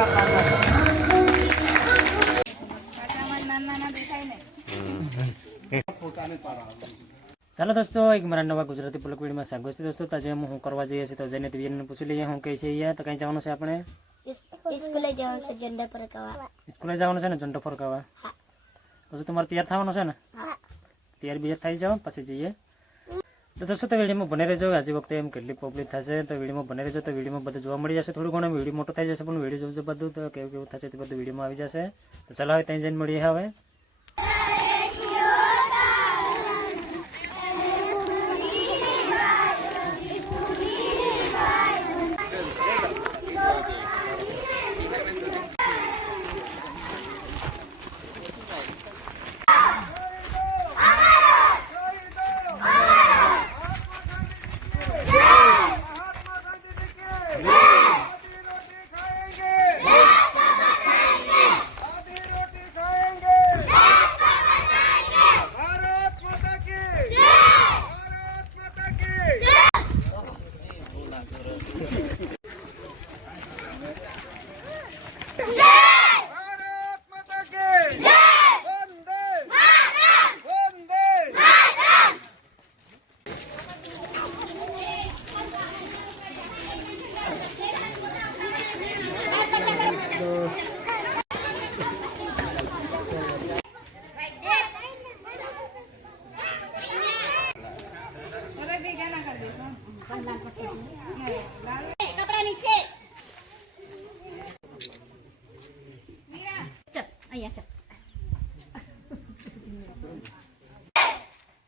ચાલો દોસ્તો, એક મારા નવા ગુજરાતી બ્લોગ વિડીયોમાં સ્વાગત છે દોસ્તો. આજે હું કરવા જઈએ છીએ તો જઈને વીરને પૂછી લઈએ હું કહે છે. અહીંયા તો કઈ જવાનું છે આપણે? સ્કૂલે જવાનું છે, ઝંડા ફરકાવા. સ્કૂલે જવાનું છે ને, ઝંડો ફરકાવા. પછી તમારે તૈયાર થવાનું છે ને? તૈયાર બિયાર થઈ જાવ પછી જઈએ. તો દોસ્તો તો વિડીયોમાં બને રહેજો. આજે વખતે એમ કેટલી પબ્લિક થશે તો વિડીયોમાં બને રહેજો. તો વિડીયોમાં બધું જોવા મળી જશે. થોડું ઘણું વિડીયો મોટો થઈ જશે પણ વિડીયો જોજો બધું તો કેવું કેવું થશે તે બધું વિડીયોમાં આવી જશે. તો ચાલો હવે ત્યાં જઈને મળીએ. હવે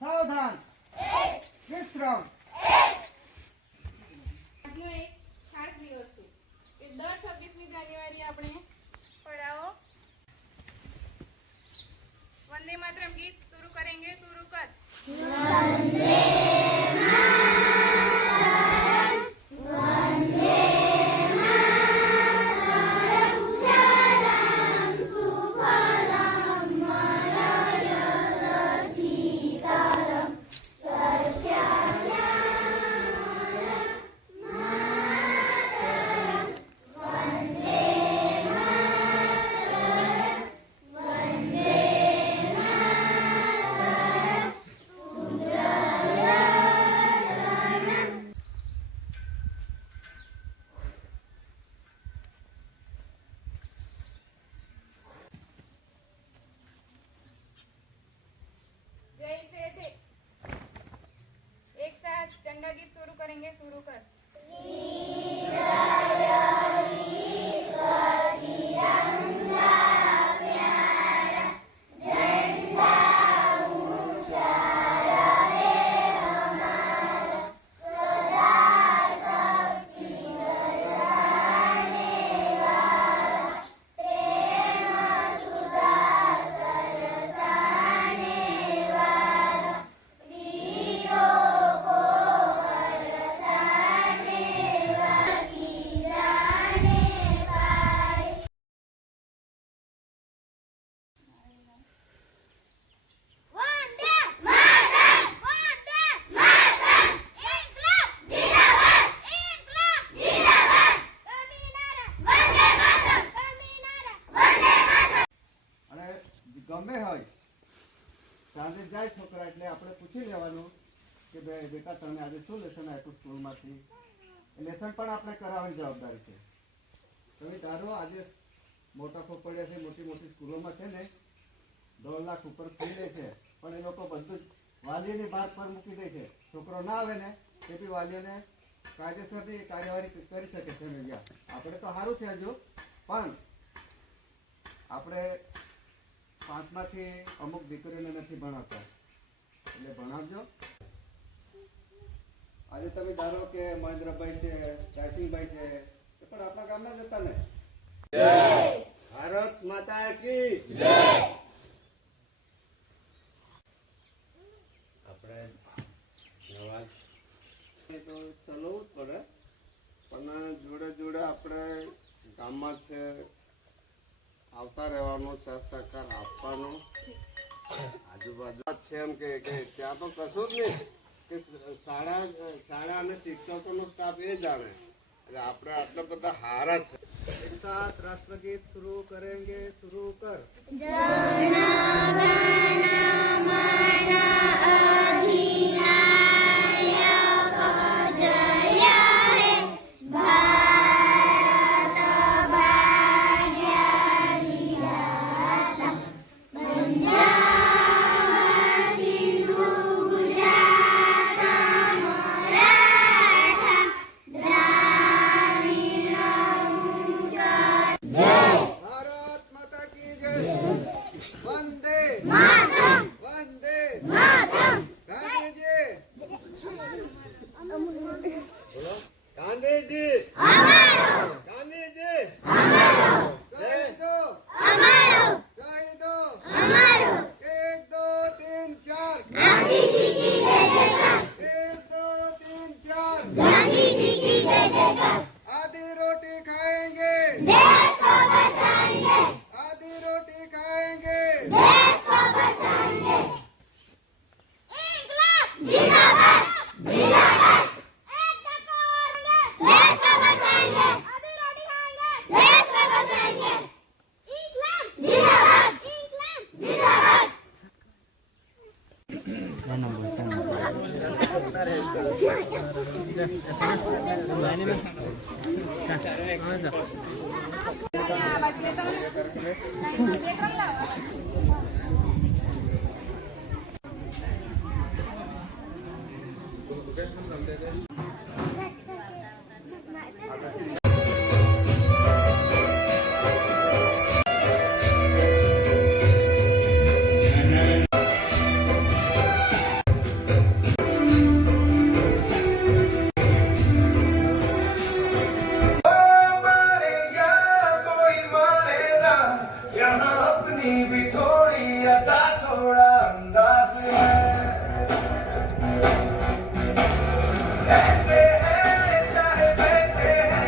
સાવધાન વિશ્રામ. આજનો એક ખાસ દિવસ છે કે દર 26મી જાન્યુઆરી આપણે પढ़ाओ वंदे मातरम गीत शुरू करेंगे. शुरू कर. एक साथ झंडा गीत शुरू करेंगे. शुरू कर. ગમે હોય સાંજે જાય છોકરા એટલે આપણે પૂછી લેવાનું કે ભાઈ બેટા તમે આજે શું લેસન આપ્યું સ્કૂલમાંથી. લેસન પણ આપણે કરાવવાની જવાબદારી છે. તમે ધારો આજે મોટા ફોફડિયા છે, મોટી મોટી સ્કૂલોમાં છે ને 1.5 લાખ ઉપર ફી લે છે પણ એ લોકો બધું જ વાલીઓની બાત પર મૂકી દે છે. છોકરો ના આવે ને તે બી વાલીઓને કાયદેસરની કાર્યવાહી કરી શકે છે. આપણે તો સારું છે હજુ પણ આપણે 5માંથી અમુક દીકરીઓને નથી ભણાવતા એટલે ભણાવજો. આજે તમે ધારો કે મહેન્દ્રભાઈ છે, જયસિંહભાઈ છે એ પણ આપણા ગામના જ હતા ને. ભારત માતા કી જય. આપણે નવા તો ચલાવવું જ પડે પણ જોડે જોડે આપણે ગામમાં છે આવતા રહેવાનું, સહકાર આપવાનો. આજુબાજુ છે એમ કે ત્યાં તો કશું જ નહીં કે શાળા અને શિક્ષકોનો સ્ટાફ એ જાણે. આપણે આટલા બધા હારા છે. एक साथ राष्ट्रगीत शुरू करेंगे, शुरू कर। भारत माता की जय। वंदे मातरम। वंदे मातरम। गांधी जी बोलो। गांधी जी हमारो। गांधी जी हमारो। जय दो हमारो। जय दो हमारो। 1 2 3 4 गांधी जी की जय जयकार। 1 2 3 4 गांधी जी की जय जयकार। आधी रोटी खाएंगे, देश को बचाएंगे। आधी रोटी खाएंगे, देश को बचाएंगे। इंकलाब जिंदाबाद जिंदाबाद। एक टको देश को बचाएंगे। आधी रोटी खाएंगे, देश को बचाएंगे। इंकलाब जिंदाबाद इंकलाब जिंदाबाद। मारे या कोई मारे ना, यहाँ अपनी भी थोड़ी अदा थोड़ा अंदाज है। ऐसे है चाहे वैसे है,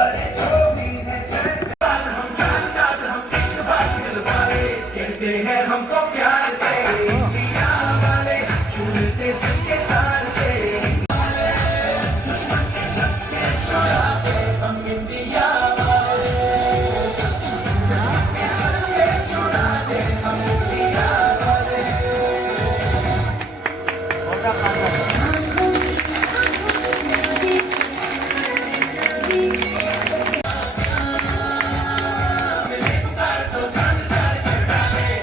अरे जो भी है जैसे हम जान साथ हम इश्क बात दिल वाले कहते हैं हमको प्यार से इंडिया वाले छूते दिल के तार से दुश्मन के छक्के छुड़ाते हम इंडिया वाले दुश्मन के छक्के छुड़ाते हम इंडिया वाले।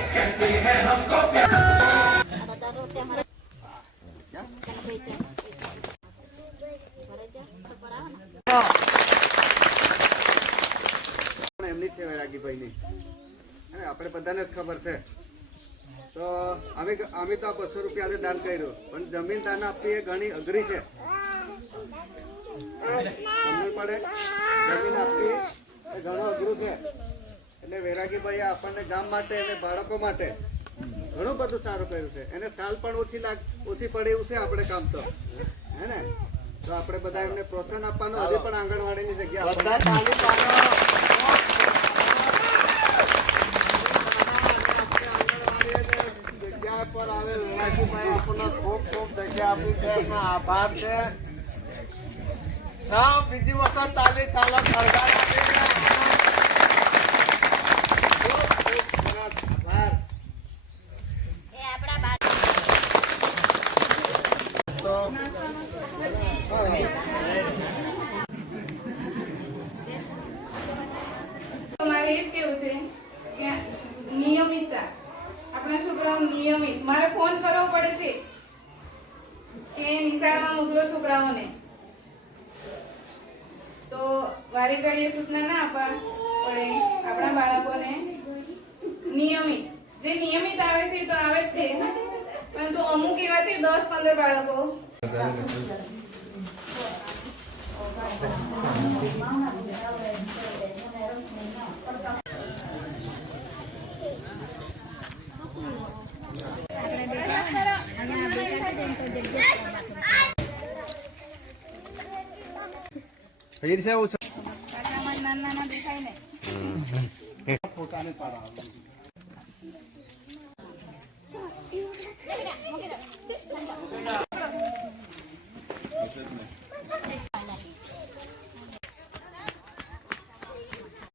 कहते हैं हमको प्यार એમની છે વૈરાગીભાઈની અને આપણે બધાને જ ખબર છે તો અમે તો આ 200 રૂપિયા દાન કર્યું પણ જમીન દાન આપવી એ ઘણી અઘરી છે સમજણ પડે જમીન આપવી એ ઘણું અઘરું છે એટલે વૈરાગીભાઈએ આપણને ગામ માટે અને બાળકો માટે ઘણું બધું સારું કર્યું છે એને સાલ પણ ઓછી પડે એવું છે આપણે કામ તો હે ને તો આપણે બધા એમને પ્રોત્સાહન આપવાનું હજી પણ આંગણવાડીની જગ્યા જગ્યા પર આવે વેરાગીભાઈ આપણને ખૂબ ખૂબ જગ્યા આપી છે એમનો આભાર છે સૌ બીજી વખત તાલી ચાલો સરકાર આપી છે ખૂબ ખૂબ સરસ આભાર તો મારે એ જ કેવું છે કે નિયમિતતા આપણા છોકરાઓ નિયમિત મારે ફોન કરવો પડે છે કે નિશાળમાં મોકલો છોકરાઓને તો વારે ઘડીએ સૂચના ના આપવા પડે આપણા બાળકોને નિયમિત જે નિયમિત આવે છે તો આવે જ છે પરંતુ અમુક એવા છે 10-15 બાળકો ફીર છે એવું નાના દેખાય ને પોતાને પડાવે